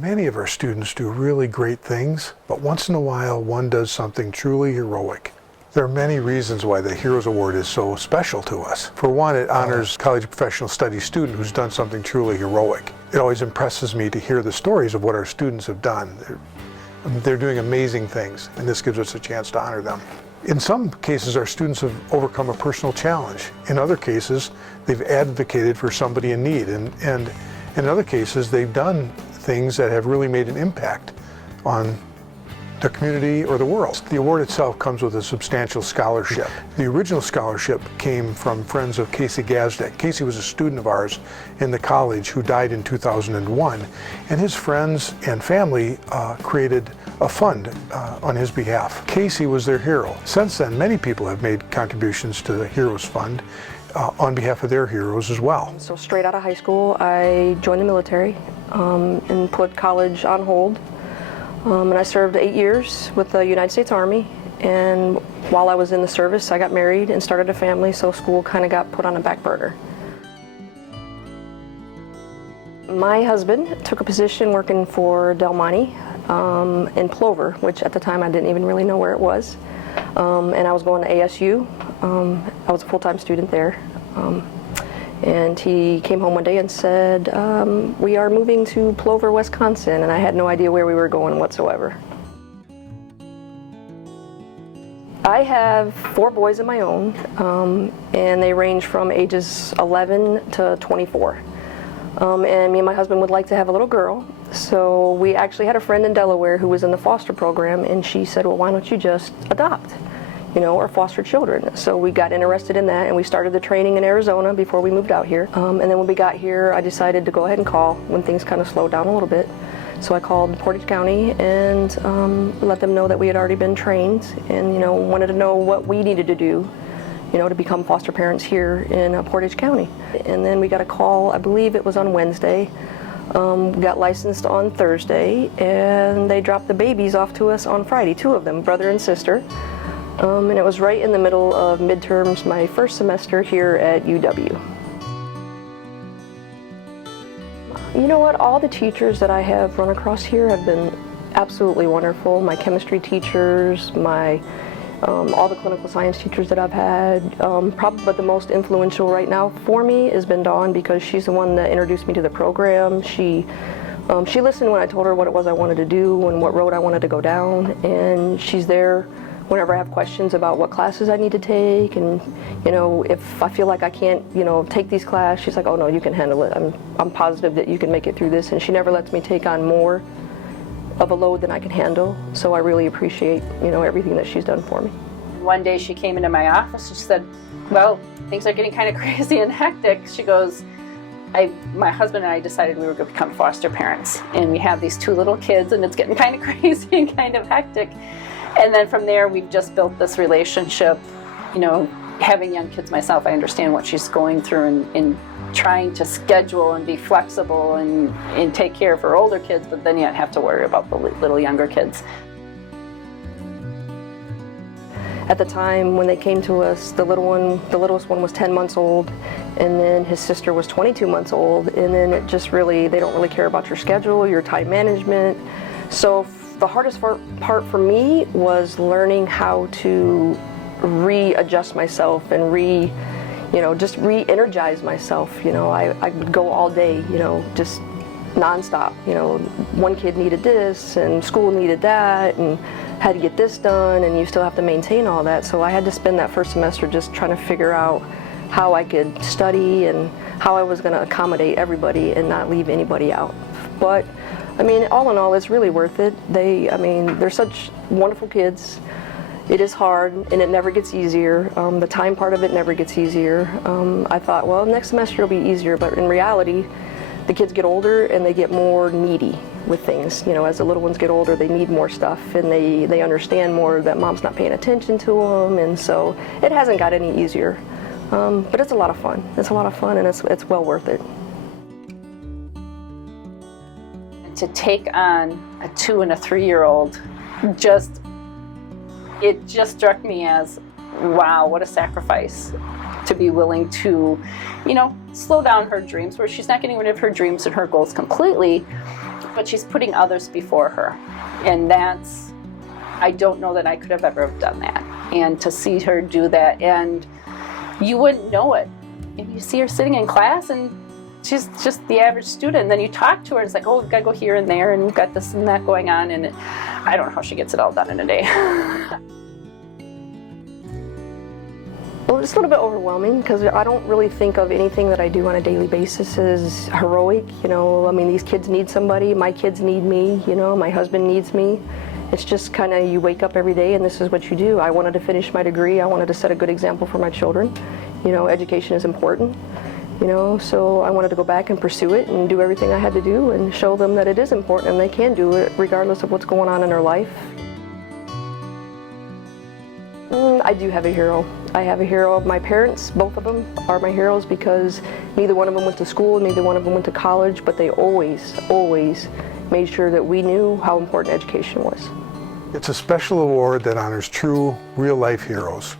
Many of our students do really great things, but once in a while one does something truly heroic. There are many reasons why the Heroes Award is so special to us. For one, it honors a college professional studies student who's done something truly heroic. It always impresses me to hear the stories of what our students have done. They're doing amazing things, and this gives us a chance to honor them. In some cases, our students have overcome a personal challenge. In other cases, they've advocated for somebody in need, and in other cases, they've done things that have really made an impact on the community or the world. The award itself comes with a substantial scholarship. The original scholarship came from friends of Casey Gazdick. Casey was a student of ours in the college who died in 2001, and his friends and family created a fund on his behalf. Casey was their hero. Since then, many people have made contributions to the Heroes Fund on behalf of their heroes as well. So straight out of high school, I joined the military and put college on hold. And I served 8 years with the United States Army, and while I was in the service, I got married and started a family, so school kind of got put on a back burner. My husband took a position working for Del Monte in Plover, which at the time I didn't even really know where it was, and I was going to ASU. I was a full-time student there. And he came home one day and said, we are moving to Plover, Wisconsin, and I had no idea where we were going whatsoever. I have 4 boys of my own, and they range from ages 11 to 24. And me and my husband would like to have a little girl, so we actually had a friend in Delaware who was in the foster program, and she said, well, why don't you just adopt? Or foster children. So we got interested in that, and we started the training in Arizona before we moved out here. And then when we got here, I decided to go ahead and call when things kind of slowed down a little bit. So I called Portage County and let them know that we had already been trained and, wanted to know what we needed to do, to become foster parents here in Portage County. And then we got a call, I believe it was on Wednesday. We got licensed on Thursday, and they dropped the babies off to us on Friday, 2 of them, brother and sister. And it was right in the middle of midterms, my first semester here at UW. You know what, all the teachers that I have run across here have been absolutely wonderful. My chemistry teachers, all the clinical science teachers that I've had. Probably the most influential right now for me has been Dawn, because she's the one that introduced me to the program. She listened when I told her what it was I wanted to do and what road I wanted to go down, and she's there whenever I have questions about what classes I need to take, and if I feel like I can't take these classes, she's like, oh no, you can handle it. I'm positive that you can make it through this, and she never lets me take on more of a load than I can handle. So I really appreciate everything that she's done for me. One day she came into my office and she said, well, things are getting kind of crazy and hectic. She goes, my husband and I decided we were going to become foster parents, and we have these 2 little kids, and it's getting kind of crazy and kind of hectic. And then from there, we've just built this relationship. Having young kids myself, I understand what she's going through in trying to schedule and be flexible and take care of her older kids, but then yet have to worry about the little younger kids. At the time when they came to us, the littlest one was 10 months old, and then his sister was 22 months old, and then it just they don't really care about your schedule, your time management. So the hardest part for me was learning how to readjust myself and just re-energize myself. I would go all day, just nonstop. One kid needed this and school needed that and had to get this done, and you still have to maintain all that. So I had to spend that first semester just trying to figure out how I could study and how I was going to accommodate everybody and not leave anybody out. But all in all, it's really worth it. They're such wonderful kids. It is hard, and it never gets easier. The time part of it never gets easier. I thought, well, next semester will be easier, but in reality, the kids get older and they get more needy with things. As the little ones get older, they need more stuff, and they understand more that mom's not paying attention to them, and so it hasn't got any easier. But it's a lot of fun. It's a lot of fun, and it's well worth it. To take on a 2- and 3-year-old, it just struck me as, wow, what a sacrifice to be willing to, slow down her dreams, where she's not getting rid of her dreams and her goals completely, but she's putting others before her. And that's, I don't know that I could have ever done that. And to see her do that, and you wouldn't know it. And you see her sitting in class and she's just the average student. And then you talk to her and it's like, oh, we've got to go here and there and we've got this and that going on. And I don't know how she gets it all done in a day. Well, it's a little bit overwhelming because I don't really think of anything that I do on a daily basis as heroic. You know, I mean, these kids need somebody, my kids need me, you know, my husband needs me. It's just kind of, you wake up every day and this is what you do. I wanted to finish my degree. I wanted to set a good example for my children. You know, education is important, you know, so I wanted to go back and pursue it and do everything I had to do and show them that it is important and they can do it regardless of what's going on in their life. I do have a hero. I have a hero. My parents, both of them, are my heroes because neither one of them went to school, neither one of them went to college, but they always made sure that we knew how important education was. It's a special award that honors true, real-life heroes.